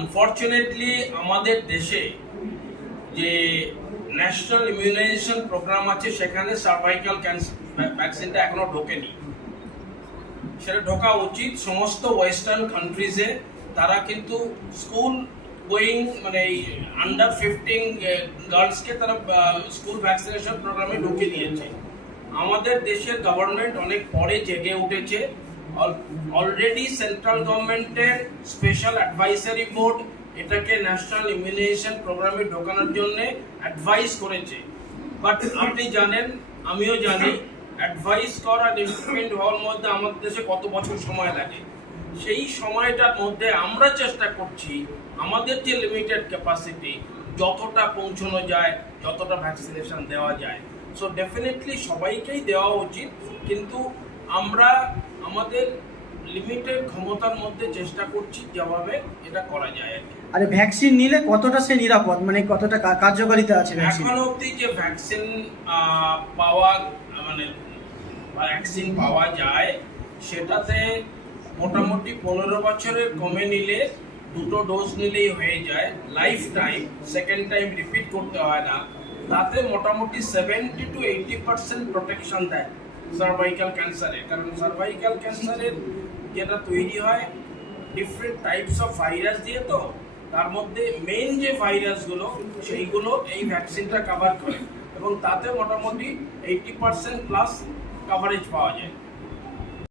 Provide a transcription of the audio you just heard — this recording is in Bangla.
আনফর্চুনেটলি আমাদের দেশে যে ন্যাশনাল ইমিউনাইজেশন প্রোগ্রাম আছে, সেখানে সার্ভাইকাল ক্যান্সার ভ্যাকসিনটা এখনও ঢোকেনি। সেটা ঢোকা উচিত। সমস্ত ওয়েস্টার্ন কান্ট্রিজে তারা কিন্তু স্কুল গোয়িং মানে আন্ডার ফিফটিন গার্লসকে তারা স্কুল ভ্যাকসিনেশন প্রোগ্রামে ঢুকে দিয়েছে। আমাদের দেশের গভর্নমেন্ট অনেক পরে জেগে উঠেছে। অলরেডি সেন্ট্রাল গভর্নমেন্টের স্পেশাল অ্যাডভাইসারি বোর্ড এটাকে ন্যাশনাল ইমিউনাইজেশন প্রোগ্রামে ঢোকানোর জন্য অ্যাডভাইস করেছে। বাট আপনি জানেন, আমিও জানি অ্যাডভাইস করা ইমপ্লিমেন্ট হওয়ার মধ্যে আমাদের দেশে কত বছর সময় লাগে। সেই সময়টার মধ্যে আমরা চেষ্টা করছি, আমাদের যে লিমিটেড ক্যাপাসিটি যতটা পৌঁছানো যায়, যতটা ভ্যাকসিনেশন দেওয়া যায়। সো ডেফিনেটলি সবাইকেই দেওয়া উচিত, কিন্তু আমরা আমাদের লিমিটেড ক্ষমতার মধ্যে চেষ্টা করছি যেভাবে এটা করা যায় আর কি। আরে ভ্যাকসিন নিলে কতটা সে নিরাপদ? মানে কতটা কার্যকারিতা আছে ভ্যাকসিন এখন অবধি যে ভ্যাকসিন পাওয়া মানে ভ্যাকসিন পাওয়া যায় সেটাতে মোটামুটি পনেরো বছরের কমে নিলে দুটো ডোজ নিলেই হয়ে যায়। Life time second time repeat করতে হয় না। তাতে মোটামুটি seventy two eighty percent protection দেয়। সার্ভাইকাল ক্যান্সারে কারণ সার্ভাইকাল ক্যান্সারের যেটা তৈরি হয় ডিফারেন্ট টাইপস অফ ভাইরাস দিয়ে তো, তার মধ্যে মেইন যে ভাইরাসগুলো সেইগুলো এই ভ্যাকসিনটা কভার করে। এবং তাতে মোটামুটি এইটি পার্সেন্ট প্লাস কাভারেজ পাওয়া যায়।